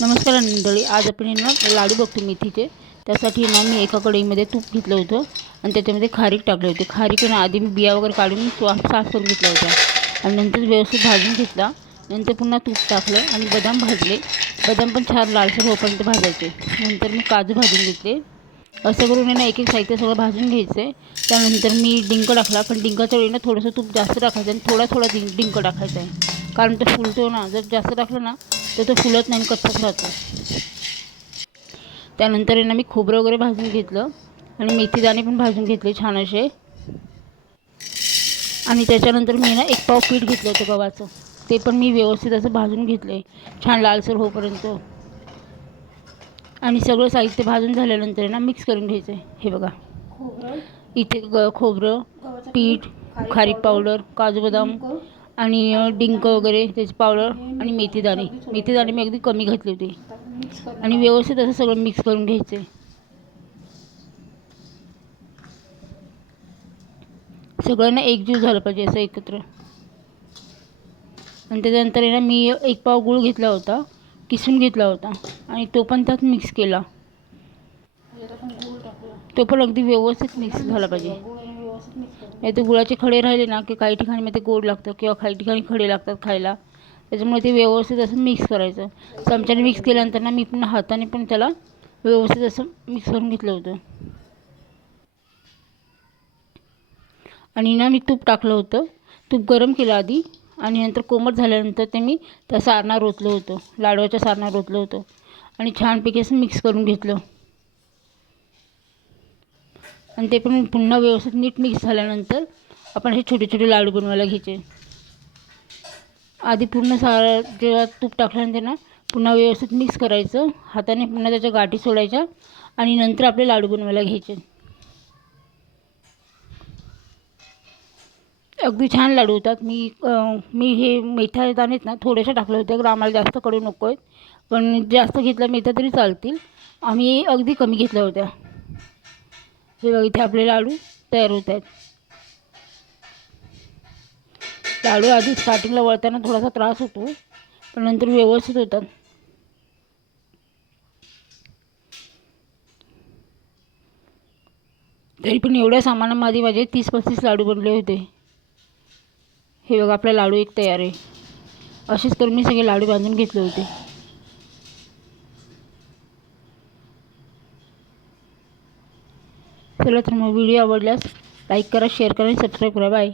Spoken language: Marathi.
नमस्कार मंडळी आज आपण आहे ना लाडू बघतो मेथीचे. त्यासाठी ना मी एका कढईमध्ये तूप घेतलं होतं आणि त्याच्यामध्ये खारीक टाकले होते. खारीक ना आधी मी बिया वगैरे काढून साफ साफ करून घेतला होता आणि नंतर व्यवस्थित भाजून घेतला. नंतर पुन्हा तूप टाकलं आणि बदाम भाजले. बदाम पण छान लालसर होईपर्यंत भाजायचे. नंतर मी काजू भाजून घेतले. असं करून ना एक एक साहित्य सगळं भाजून घ्यायचं आहे त्यानंतर मी डिंक टाकला पण डिंकाच्या वेळी ना थोडंसं तूप जास्त टाकायचं आणि थोडा थोडा डिंक टाकायचा आहे. कारण तो फुलतो ना जर जास्त टाकलं ना तर तो फुलत नाही कच्चाच राहतो. त्यानंतर आहे ना मी खोबरं वगैरे भाजून घेतलं. आणि मेथीदाणे पण भाजून घेतले छान असे. आणि त्याच्यानंतर मी ना एक पाव पीठ घेतलं होतं गव्हाचं. ते पण मी व्यवस्थित असं भाजून घेतले. छान लालसर होईपर्यंत. आणि सगळं साहित्य भाजून झाल्यानंतर ना मिक्स करून घ्यायचं आहे हे बघा. इथे ग खोबरं पीठ खारीक पावडर काजू बदाम आणि डिंक वगैरे त्याची पावडर आणि मेथीदाणे मेथीदाणे मी अगदी कमी घातले होते. आणि व्यवस्थित असं सगळं मिक्स करून घ्यायचं. आहे सगळ्यांना एकजीव झालं पाहिजे असं एकत्र. आणि त्याच्यानंतर आहे ना मी एक पाव गूळ घेतला होता किसून घेतला होता आणि तो पण त्यात मिक्स केला. तो पण अगदी व्यवस्थित मिक्स झाला पाहिजे. नाही तर गुळाचे खडे राहिले ना की काही ठिकाणी मग ते गोड लागतं किंवा काही ठिकाणी खडे लागतात खायला. त्याच्यामुळे ते व्यवस्थित असं मिक्स करायचं. चमच्याने मिक्स केल्यानंतर ना मी पण हाताने पण त्याला व्यवस्थित असं मिक्स करून घेतलं होतं. आणि ना मी तूप टाकलं होतं. तूप गरम केलं आधी आणि नंतर कोमट झाल्यानंतर ते मी त्या सारणावर रोतलं होतं. लाडवाच्या सारणावर रोतलं होतं. आणि छानपैकी असं मिक्स करून घेतलं. आणि ते पण पुन्हा व्यवस्थित नीट मिक्स झाल्यानंतर आपण हे छोटे छोटे लाडू बनवायला घ्यायचे. आधी पूर्ण सारा जेव्हा तूप टाकल्यानंतर ना पुन्हा व्यवस्थित मिक्स करायचं. हाताने पुन्हा त्याच्या गाठी सोडायच्या आणि नंतर आपले लाडू बनवायला घ्यायचे. अगदी छान लाडू होतात. मी मी हे मेथ्या दाणेत ना थोड्याशा टाकल्या होत्या. कारण आम्हाला जास्त कडू नको आहेत पण जास्त घेतल्या मेथ्या तरी चालतील. आम्ही अगदी कमी घेतल्या होत्या. हे बघ इथे आपले लाडू तयार होत आहेत. लाडू आधी स्टार्टिंगला वळताना थोडासा त्रास होतो पण नंतर व्यवस्थित होतात. तरी पण एवढ्या सामानामध्ये माझे तीस पस्तीस लाडू बनले होते. हे बघा आपला लाडू एक तयार आहे. असेच करून मी सगळे लाडू बांधून घेतले होते. चला तर मग व्हिडिओ आवडल्यास लाईक करा शेअर करा आणि सबस्क्राईब करा. बाय.